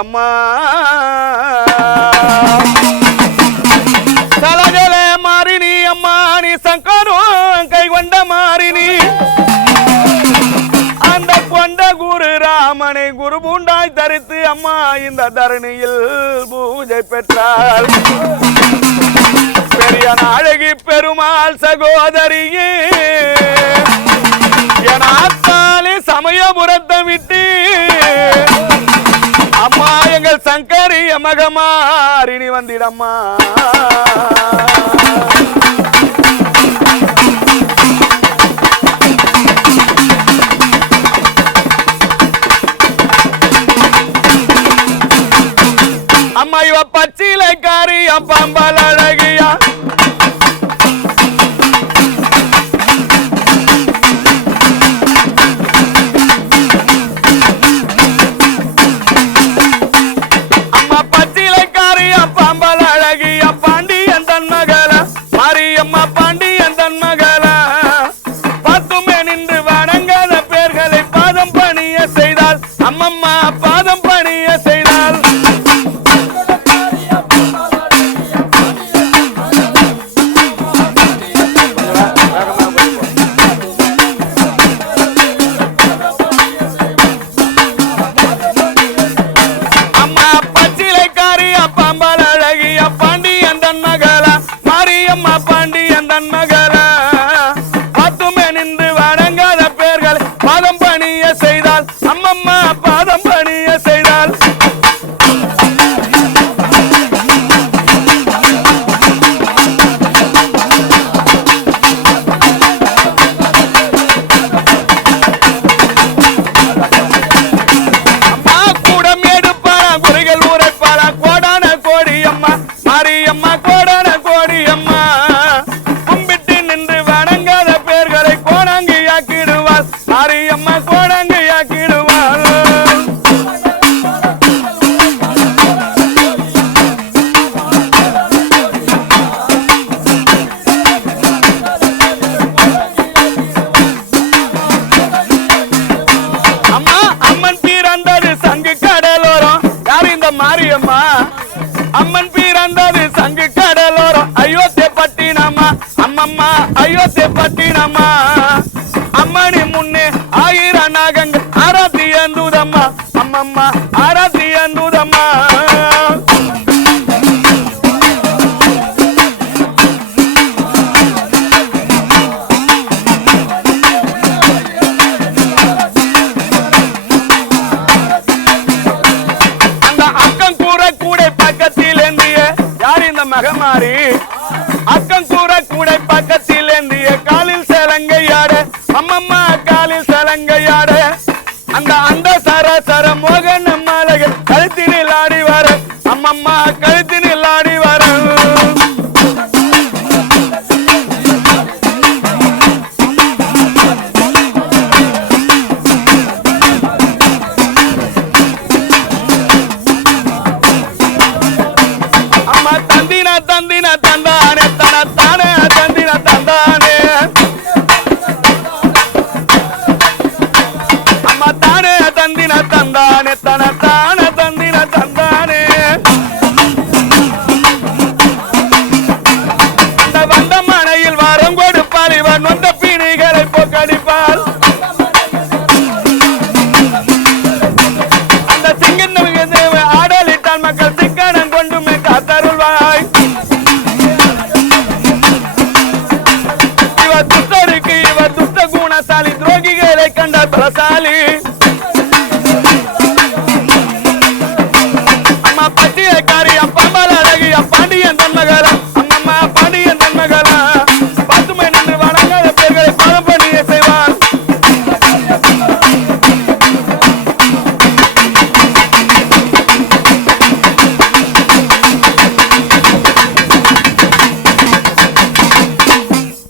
அம்மா தலகல மாறினி அம்மா நீ சங்கரும் கை கொண்ட மாறினி அந்த கொண்ட குரு ராமனை குரு பூண்டாய் தரித்து அம்மா இந்த தரணியில் பூஜை பெற்றாள் பெரிய அழகி பெருமாள் சகோதரியே என் ஆத்தாலே சமயபுரத்தை விட்டு அம்மா எங்கள் சங்கரிய மகமாரினி வந்திடம்மா அம்மா இவ பச்சிலைக்காரி பாம்பால் அழகியா அம்மன் பிறந்தது சங்கு கடலோரம் அயோத்தி பட்டினமா அம்மம்மா அயோத்தி பட்டினமா அம்மணி முன்னே 1000 நாகங்கள் ஆராத்தி அந்துதம்மா அம்மம்மா ஆராத்தி